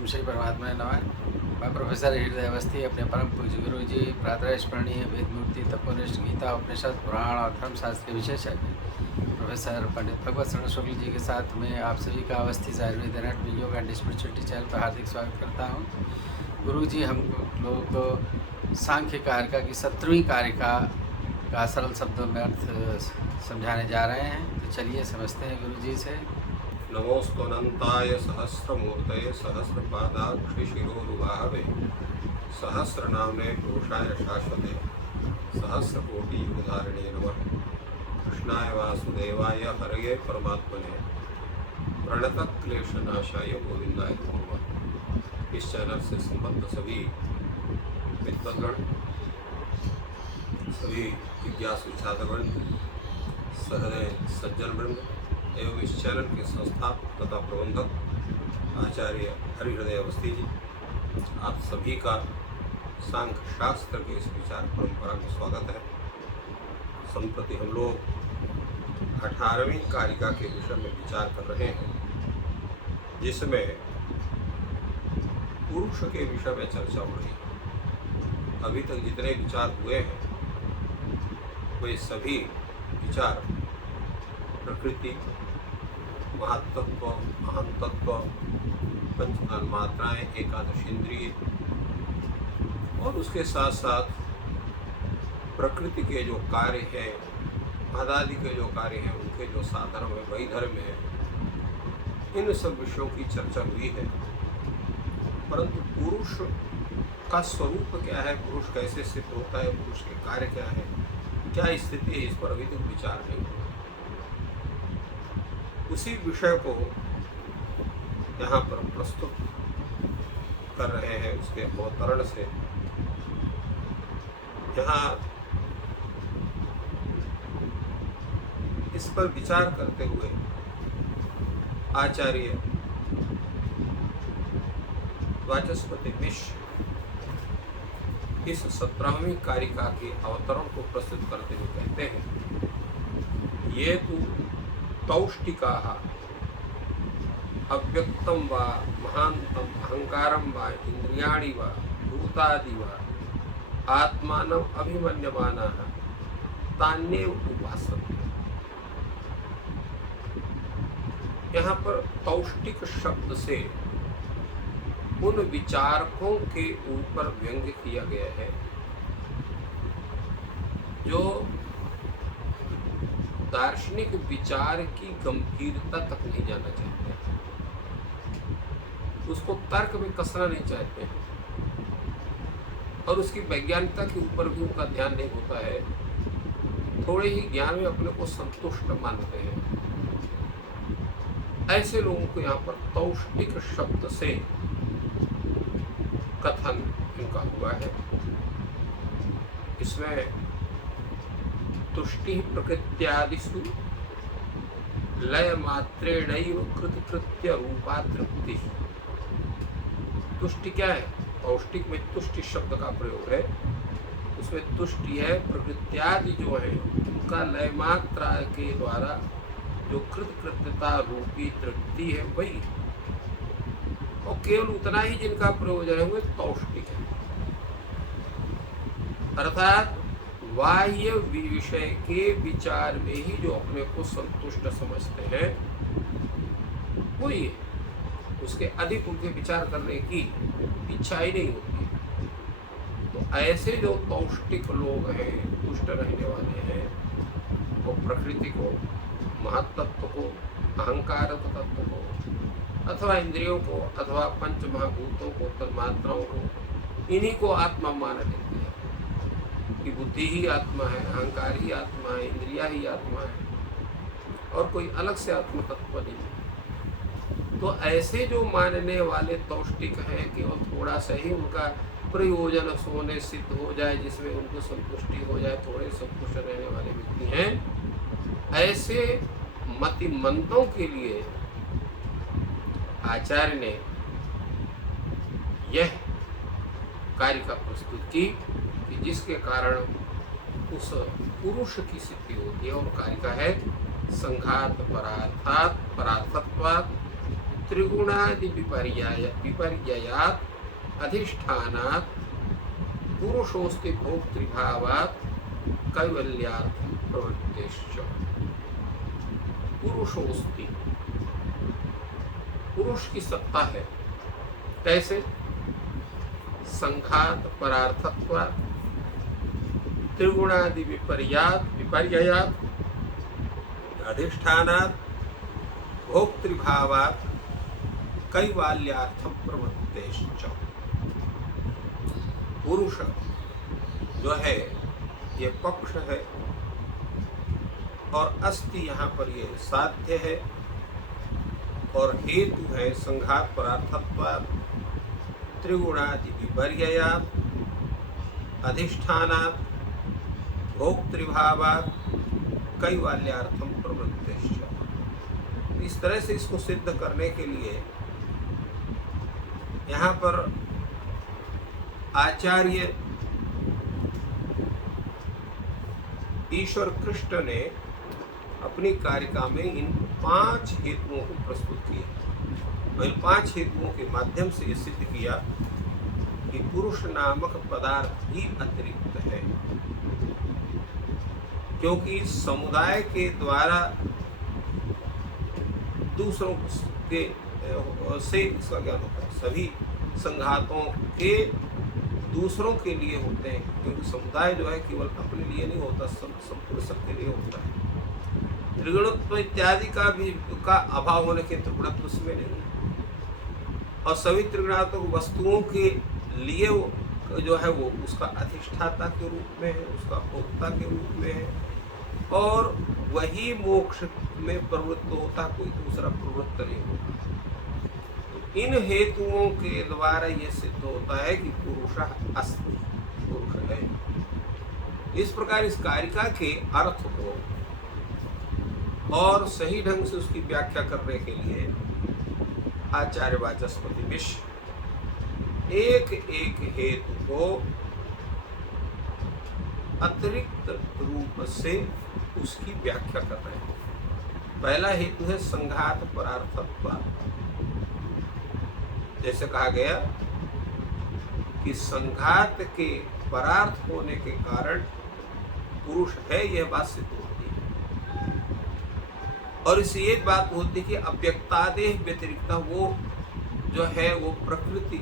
ओम श्री परमात्मा नमः। मैं प्रोफेसर हृदय अवस्थी अपने परम पूज्य गुरु जी प्रातः स्मरणीय वेद मूर्ति तपोनिष्ठ गीता उपनिषद पुराण और धर्मशास्त्र के विशेषज्ञ प्रोफेसर पंडित भगवत शरण शुक्ल जी के साथ में आप सभी का अवस्थी आयुर्वेद एनाटॉमी योग एंड स्पिरिचुअलिटी चैनल पर हार्दिक स्वागत करता हूँ। गुरु जी हम लोगों को सांख्य कारिका की 17वीं कारिका का सरल शब्दों में अर्थ समझाने जा रहे हैं। तो चलिए समझते हैं गुरु जी से। नमोस्तुनंताय सहस्रमूर्तये सहस्रपादाक्षिशिरोरुबाहवे सहस्रनाम्ने पुरुषाय शाश्वते सहस्रकोटियुगधारिणे नमः। कृष्णाय वासुदेवाय हरये परमात्मने प्रणतक्लेशनाशाय गोविंदाय नमः। इस चैनल से संबद्ध सभी विद्वद्गण, सभी जिज्ञासु छात्रगण, सहृदय सज्जन वृंद एवं इस चैनल के संस्थापक तथा प्रबंधक आचार्य हरिहृदय अवस्थी जी, आप सभी का सांख्य शास्त्र के इस विचार परंपरा में स्वागत है। संप्रति हम लोग 18वीं कारिका के विषय में विचार कर रहे हैं, जिसमें पुरुष के विषय में चर्चा हो रही है। अभी तक जितने विचार हुए हैं वे सभी विचार प्रकृति, महातत्व, अहंतत्व, पंच तन्मात्राएं, एकादश इंद्रिय और उसके साथ साथ प्रकृति के जो कार्य हैं, आदि के जो कार्य हैं, उनके जो साधन है, वही धर्म है, इन सब विषयों की चर्चा हुई है। परंतु पुरुष का स्वरूप क्या है, पुरुष कैसे सिद्ध होता है, पुरुष के कार्य क्या है, क्या स्थिति है, इस पर अभी तक विचार नहीं हुआ। उसी विषय को यहाँ पर प्रस्तुत कर रहे हैं उसके अवतरण से। यहाँ इस पर विचार करते हुए आचार्य वाचस्पति मिश्र इस 17वीं कारिका के अवतरण को प्रस्तुत करते हुए कहते हैं, ये तो तौष्टिकाः अव्यक्तं वा महान्तं अहंकारं वा इंद्रियाणि वा भूतादि वा आत्मानं अभिमन्यमानाः तान्येव उपासन्ते। यहाँ पर तौष्टिक शब्द से उन विचारकों के ऊपर व्यंग्य किया गया है जो दार्शनिक विचार की गंभीरता तक नहीं जाना चाहते, उसको तर्क में कसना नहीं चाहते हैं और उसकी वैज्ञानिकता के ऊपर भी उनका ध्यान नहीं होता है। थोड़े ही ज्ञान में अपने को संतुष्ट मानते हैं। ऐसे लोगों को यहाँ पर तौष्टिक शब्द से कथन इनका हुआ है। इसमें तुष्टि प्रकृत्यादिषु लय मात्रेणैव कृतकृत्य रूपा तृप्ति। तुष्टि क्या है? पौष्टिक में तुष्टि शब्द का प्रयोग है। उसमें तुष्टि है प्रकृत्यादि जो है उनका लय मात्रा के द्वारा जो कृतकृत्यता रूपी तृप्ति है वही, और केवल उतना ही जिनका प्रयोजन है वो तौष्टिक है। अर्थात बाह्य विषय के विचार में ही जो अपने को संतुष्ट समझते हैं वो ये, उसके अधिक उनके विचार करने की इच्छा ही नहीं होती। तो ऐसे जो तौष्टिक लोग हैं, तुष्ट रहने वाले हैं, वो प्रकृति को, महत्तत्व को, अहंकार तत्व को, अथवा इंद्रियों को, अथवा पंच महाभूतों को, तन्मात्राओं को, इन्हीं को आत्मा मान लेते हैं कि बुद्धि ही आत्मा है, अहंकार ही आत्मा है, इंद्रिया ही आत्मा है और कोई अलग से आत्म तत्व नहीं है। तो ऐसे जो मानने वाले तौष्टिक हैं कि वो थोड़ा सा ही उनका प्रयोजन होने सिद्ध हो जाए, जिसमें उनको संतुष्टि हो जाए, थोड़े संतुष्ट रहने वाले व्यक्ति हैं, ऐसे मतिमंदों के लिए आचार्य ने यह कारिका प्रस्तुत की कि जिसके कारण उस पुरुष की सिद्धि होती है। और कारिका है संघात परार्थात परार्थत्वात् त्रिगुणादि विपर्ययात् अधिष्ठानात् पुरुषोस्ति भोक्तृभावात् कैवल्यार्थं प्रवृत्तेश्च। पुरुषोस्ति, पुरुष की सत्ता है। कैसे? संघात परार्थत्वात् त्रिगुणादि विपर्ययात् अधिष्ठानात् भोक्तृभावात् कैवल्यार्थं प्रवृत्तेश्च। पुरुष जो है ये पक्ष है, और अस्ति यहाँ पर ये साध्य है, और हेतु है संघात परार्थत्वात् त्रिगुणादि विपर्ययात् अधिष्ठानात् भोक्तृभावात् कैवल्यार्थं प्रवृत्तेश्च। इस तरह से इसको सिद्ध करने के लिए यहाँ पर आचार्य ईश्वर कृष्ण ने अपनी कारिका में इन 5 हेतुओं को प्रस्तुत किया। और इन 5 हेतुओं के माध्यम से ये सिद्ध किया कि पुरुष नामक पदार्थ ही अतिरिक्त है, क्योंकि समुदाय के द्वारा दूसरों के से इसका ज्ञान होता है। सभी संघातों के दूसरों के लिए होते हैं, क्योंकि समुदाय जो है केवल अपने लिए नहीं होता, संपूर्ण सबके लिए होता है। त्रिगुणत्व इत्यादि का अभाव होने के त्रिगुणत्व उसमें नहीं है, और सभी त्रिगुणात्मक वस्तुओं के लिए जो है वो उसका अधिष्ठाता के रूप में है, उसका भोक्ता के रूप में है, और वही मोक्ष में प्रवृत्त होता, कोई दूसरा प्रवृत्त नहीं होता। तो इन हेतुओं के द्वारा ये सिद्ध होता है कि पुरुष अस्ति, पुरुष है। इस प्रकार इस कारिका के अर्थ को और सही ढंग से उसकी व्याख्या करने के लिए आचार्य वाचस्पति मिश्र एक एक हेतु को अतिरिक्त रूप से उसकी व्याख्या कर रहे हैं। पहला हेतु है संघात परार्थत्व। जैसे कहा गया कि संघात के परार्थ होने के कारण पुरुष है, यह बात सिद्ध होती है। और इससे एक बात होती है कि अव्यक्तादेह व्यतिरिक्त वो जो है वो प्रकृति,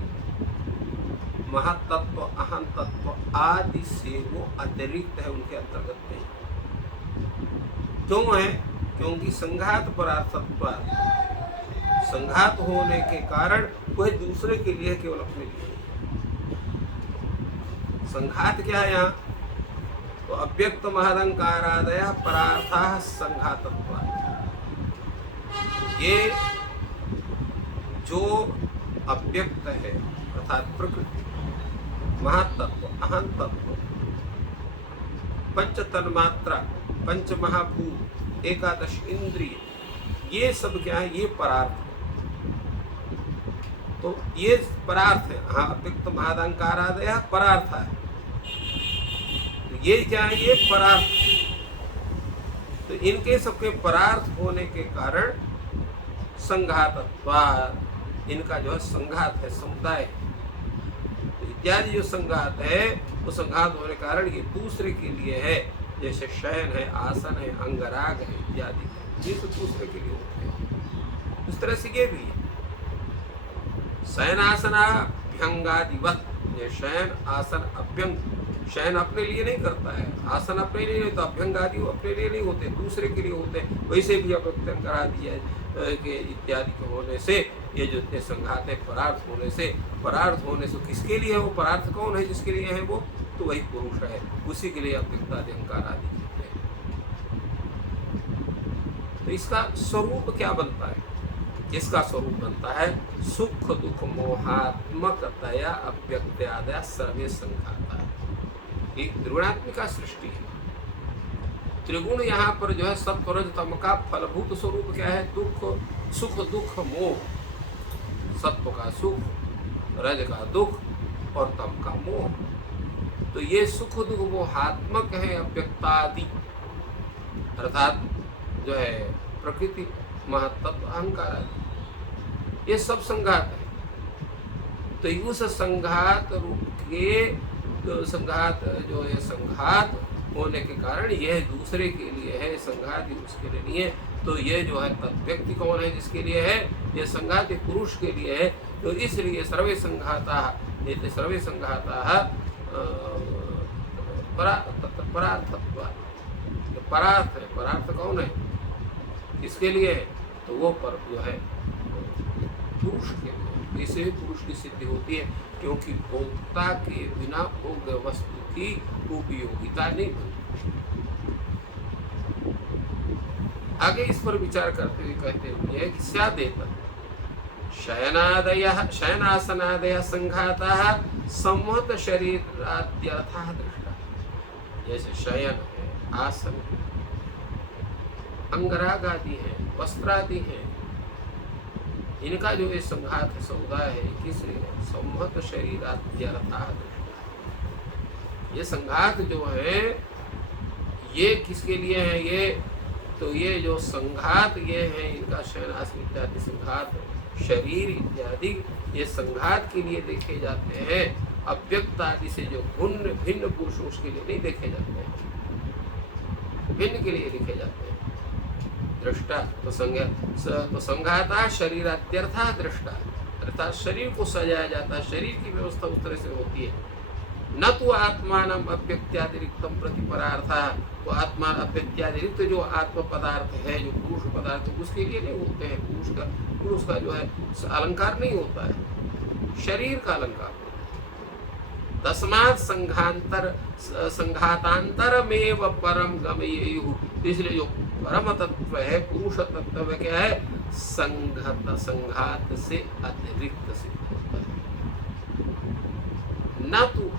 महातत्व, अहं तत्व आदि से वो अतिरिक्त है, उनके अंतर्गत नहीं। क्यों है? क्योंकि संघात परार्थत्व, संघात होने के कारण वह दूसरे के लिए, केवल अपने लिए। संघात क्या है यहाँ? तो अव्यक्त महदंकारादय परार्था संघातत्व। ये जो अव्यक्त है अर्थात प्रकृति, महातत्व, अहं तत्व, पंच तन्मात्रा, पंच महाभूत, एकादश इंद्रिय, ये सब क्या है? ये परार्थ। तो ये परार्थ है। हाँ, अव्यक्त महादंकारादय परार्थ है। तो ये क्या है? ये परार्थ। तो इनके सबके परार्थ होने के कारण संघातत्वात्, इनका जो है संघात है, समुदाय इत्यादि जो संघात है, वो संघात होने के कारण ये दूसरे के लिए है। जैसे शयन है, आसन है, अंगराग है इत्यादि, ये तो दूसरे के लिए होते हैं। इस तरह से ये भी है शयनासनाभ्यंगादिवत। ये शयन, आसन, अभ्यंग, शयन अपने लिए नहीं करता है, आसन अपने लिए नहीं होता, अभ्यंग आदि अपने लिए नहीं होते, दूसरे के लिए होते हैं। वैसे भी अपत्यंग करा दिया के इत्यादि के होने से ये जो इतने संघात है परार्थ होने से किसके लिए है? वो परार्थ कौन है जिसके लिए है? वो तो वही पुरुष है, उसी के लिए अव्यक्तादि अहंकार आदि होते हैं। तो इसका स्वरूप क्या बनता है? इसका स्वरूप बनता है सुख दुख मोहात्मकतया अव्यक्त्यादय सर्वे संघाता। एक त्रिगुणात्मिका सृष्टि है। त्रिगुण यहाँ पर जो है सत्व रज तम का फलभूत स्वरूप क्या है? दुख, सुख दुख मोह। सत्व का सुख, रज का दुख और तम का मोह। तो ये सुख दुख मोहात्मक है अव्यक्तादि, अर्थात जो है प्रकृति, महत्त्व, अहंकार आदि। ये सब संघात है। तो उस संघात रूप के जो संघात जो है, संघात होने के कारण यह दूसरे के लिए है, संघात ही उसके लिए नहीं है। तो ये जो है तद्व्यक्ति कौन है जिसके लिए है? ये संघात पुरुष के लिए है। तो इसलिए सर्वे संघाता, ये सर्वे संघाता परार्थत्व, परार्थ है। परार्थ कौन है, किसके लिए है? तो वो पर जो है पुरुष के लिए। इससे भी पुरुष की सिद्धि होती है, क्योंकि भोक्ता के बिना भोग्य वस्तु की उपयोगिता नहीं बनती। आगे इस पर विचार करते हुए कहते हुए कि स्यादेत शयनासनादय संघाता संहत शरीराद्यर्थः दृष्टा। जैसे शयन है, आसन है, अंगराग आदि है, वस्त्र आदि है, इनका जो ये संघात है, समुदाय है, किस लिए? संहत शरीराद्यर्थः दृष्टा। ये संघात जो है ये किसके लिए है? ये तो ये जो संघात ये है, इनका शयनासन इत्यादि संघात, शरीर इत्यादि, ये संघात के लिए देखे जाते हैं। अव्यक्त आदि से जो भिन्न भिन्न पुरुष, उसके लिए नहीं देखे जाते हैं, भिन्न के लिए देखे जाते हैं। दृष्टा तो संघाता शरीराद्यर्थः दृष्टा, अर्थात शरीर को सजाया जाता है, शरीर की व्यवस्था उस तरह से होती है। न तो आत्मानम अव्यक्त्यातिरिक्तम प्रतिपरार्था, तो आत्मा अव्यक्त्यातिरिक्त जो आत्म पदार्थ है, जो पुरुष पदार्थ, उसके लिए नहीं होते हैं। पुरुष का जो है अलंकार नहीं होता है, शरीर का अलंकार। तस्मात् संघातांतरमेव परम गमयेयुः। इसलिए जो परम तत्व है, पुरुष तत्व क्या है? संघात से अतिरिक्त सिद्ध होता है। न तो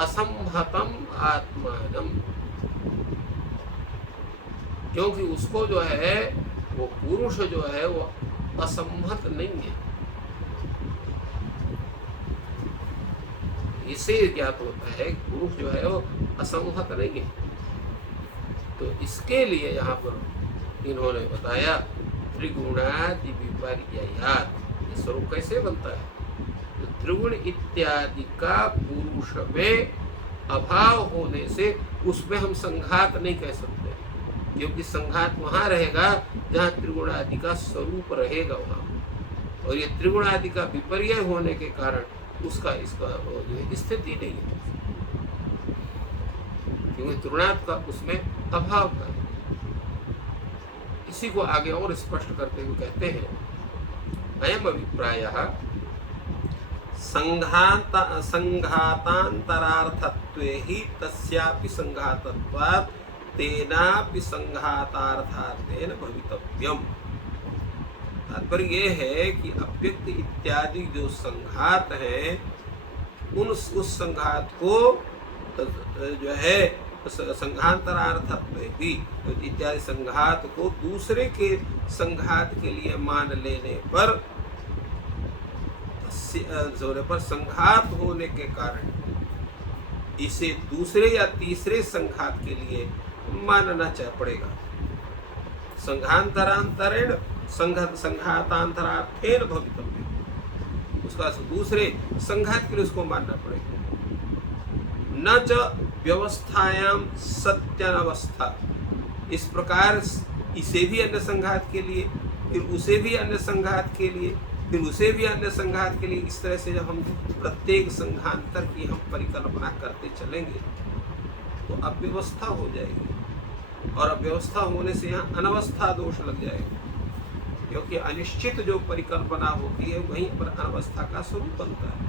असंहतम आत्मानम, क्योंकि उसको जो है वो पुरुष जो है वो असंहत नहीं है। इससे ज्ञात होता है कि पुरुष जो है वो असंहत नहीं है। तो इसके लिए यहाँ पर इन्होंने बताया त्रिगुणादि विपर्ययात्। ये स्वरूप कैसे बनता है? त्रिगुण इत्यादि का पुरुष में अभाव होने से उसमें हम संघात नहीं कह सकते, क्योंकि संघात वहाँ रहेगा जहाँ त्रिगुणादि का स्वरूप रहेगा वहाँ, और ये त्रिगुणादि का विपर्य होने के कारण उसका इसका स्थिति नहीं है, क्योंकि त्रिगुणादि का उसमें अभाव है। इसी को आगे और स्पष्ट करते हुए कहते हैं, अयम अभिप्रायः संघातांतरार्थत्वे ही तस्यापि संघातत्वात् तेनापि संघातार्थातेन भवितव्यम। तात्पर्य ये है कि अव्यक्त इत्यादि जो संघात है, उस संघात को जो है संघातरार्थत्व भी इत्यादि संघात को दूसरे के संघात के लिए मान लेने पर संघात होने के कारण इसे दूसरे या तीसरे संघात के लिए मानना पड़ेगा। संघातरांतरेण संघातांतरार्थेन भवितव्य, उसका दूसरे संघात के लिए उसको मानना पड़ेगा। न च व्यवस्थायाम सत्यावस्था, इस प्रकार इसे भी अन्य संघात के लिए, फिर उसे भी अन्य संघात के लिए, फिर उसे भी अन्य संघात के लिए, इस तरह से जब हम प्रत्येक संघांतर की हम परिकल्पना करते चलेंगे तो अव्यवस्था हो जाएगी, और अव्यवस्था होने से यहाँ अनवस्था दोष लग जाएगा, क्योंकि अनिश्चित जो परिकल्पना होती है वहीं पर अनवस्था का स्वरूप बनता है।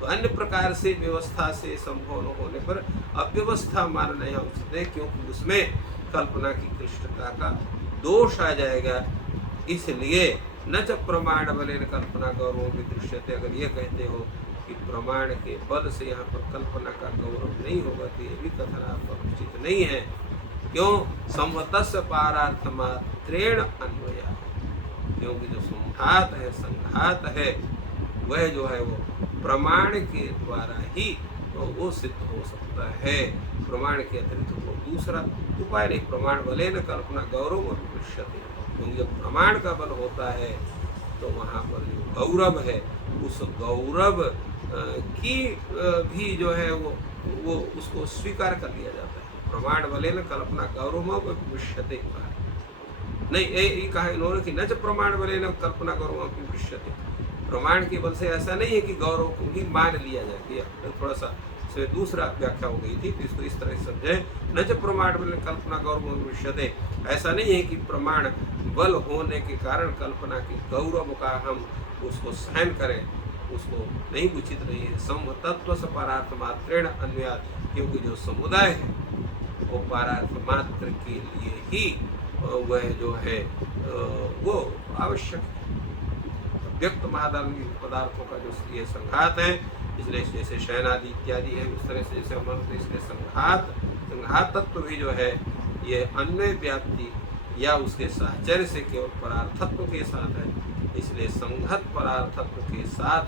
तो अन्य प्रकार से व्यवस्था से संभव न होने पर अव्यवस्था मानना यहाँ उचित है, क्योंकि उसमें कल्पना की क्लिष्टता का दोष आ जाएगा। इसलिए न च प्रमाण बलेन कल्पना गौरव भी दृश्यते, अगर ये कहते हो कि प्रमाण के बल से यहाँ पर कल्पना का गौरव नहीं होगा तो ये भी कथन आपका उचित नहीं है। क्यों? संहतस्य पारार्थ मात्रेण अन्वया, क्योंकि जो संघात है वह जो है वो प्रमाण के द्वारा ही वो सिद्ध हो सकता है। प्रमाण के अतिरिक्त वो दूसरा उपाय नहीं। प्रमाण बलेन कल्पना गौरव और दृश्यते, क्योंकि जब प्रमाण का बल होता है तो वहाँ पर जो गौरव है, उस गौरव की भी जो है वो उसको स्वीकार कर लिया जाता है। प्रमाण बलेन कल्पना गौरवम विष्यते, नहीं ये कहा इन्होंने कि न च प्रमाण बलेन कल्पना गौरवम विष्यते, प्रमाण के बल से ऐसा नहीं है कि गौरव को ही मान लिया जाए। थोड़ा सा से दूसरा व्याख्या हो गई थी, तो इसको इस तरह से समझे, न च प्रमाण बल कल्पना गौरव विष्यते, ऐसा नहीं है कि प्रमाण बल होने के कारण कल्पना की गौरव का हम उसको सहन करें, उसको नहीं उचित नहीं है। समतत्व से परार्थ मात्रेण अन्वयात, क्योंकि जो समुदाय है वो परार्थ मात्र के लिए ही वह जो है वो आवश्यक है। व्यक्त महादार्मिक पदार्थों का जो ये संघात है, इसलिए जैसे शयन आदि इत्यादि है, उस तरह से जैसे हम इसलिए संघात तत्व भी जो है ये अन्वय व्याप्ति या उसके साहचर्य से केवल परार्थत्व के साथ है, इसलिए संघत परार्थत्व के साथ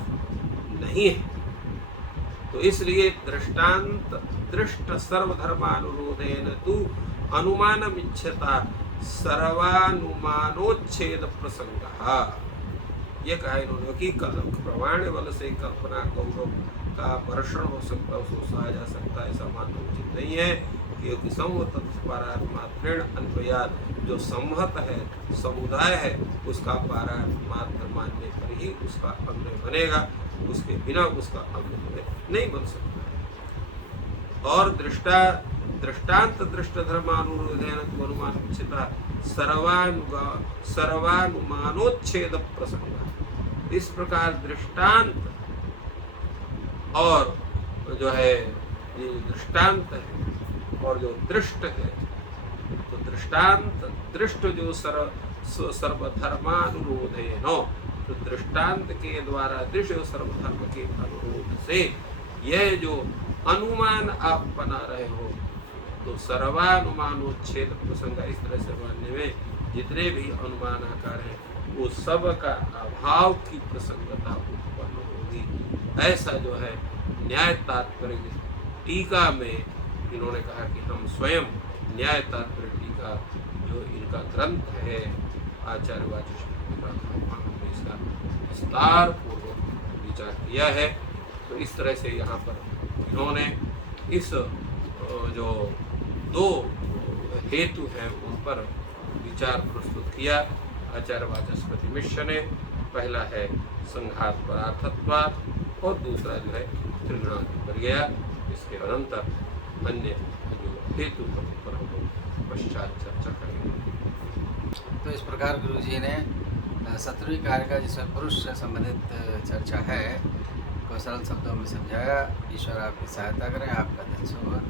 नहीं है। तो इसलिए दृष्टांत दृष्ट सर्वधर्मानुरोधेन तु अनुमानम इच्छता सर्वानुमानोच्छेद प्रसंगः, ये कहा इन्होंने कि प्रमाण बल से कल्पना गौरव का वर्षण हो सकता है, उसको सहा जा सकता है, ऐसा मानना उचित नहीं है। क्योंकि समूह पारात्मात्रेण अन्वयात, जो संहत है समुदाय है उसका पारार्थ मात्र मानने पर ही उसका अन्वय बनेगा, उसके बिना उसका अन्वय नहीं बन सकता। और दृष्टांत दृष्ट धर्मानुरोधेन अनुमान उचिता सर्वानुमानोच्छेद प्रसंग, इस प्रकार दृष्टांत और जो है ये दृष्टांत है और जो दृष्ट है, तो दृष्टांत दृष्ट जो सर्वधर्मानुरोधेन, तो दृष्टांत के द्वारा दृश्य सर्वधर्म के अनुरोध से यह जो अनुमान आप बना रहे हो, तो सर्वानुमानोच्छेद प्रसंग, इस तरह से मानने में जितने भी अनुमान आकार हैं वो सब का अभाव की प्रसंगता उत्पन्न होगी। ऐसा जो है न्याय तात्पर्य टीका में इन्होंने कहा कि हम स्वयं न्याय तात्पर्य टीका जो इनका ग्रंथ है आचार्य वाचस्पति का, हमने इसका विस्तार पूर्वक विचार किया है। तो इस तरह से यहाँ पर इन्होंने इस जो दो हेतु हैं उन पर विचार प्रस्तुत किया आचार्य वाचस्पति मिश्र ने। पहला है संघात परार्थत्वात् और दूसरा जो है त्रिगुणात्मक पर गया। इसके अनंतर अन्य जो हेतु पर हम पश्चात चर्चा करेंगे। तो इस प्रकार गुरु जी ने सत्रहवीं कार्य का जिसमें पुरुष से संबंधित चर्चा है को सरल शब्दों में समझाया। ईश्वर आपकी सहायता करें। आपका धन्यवाद।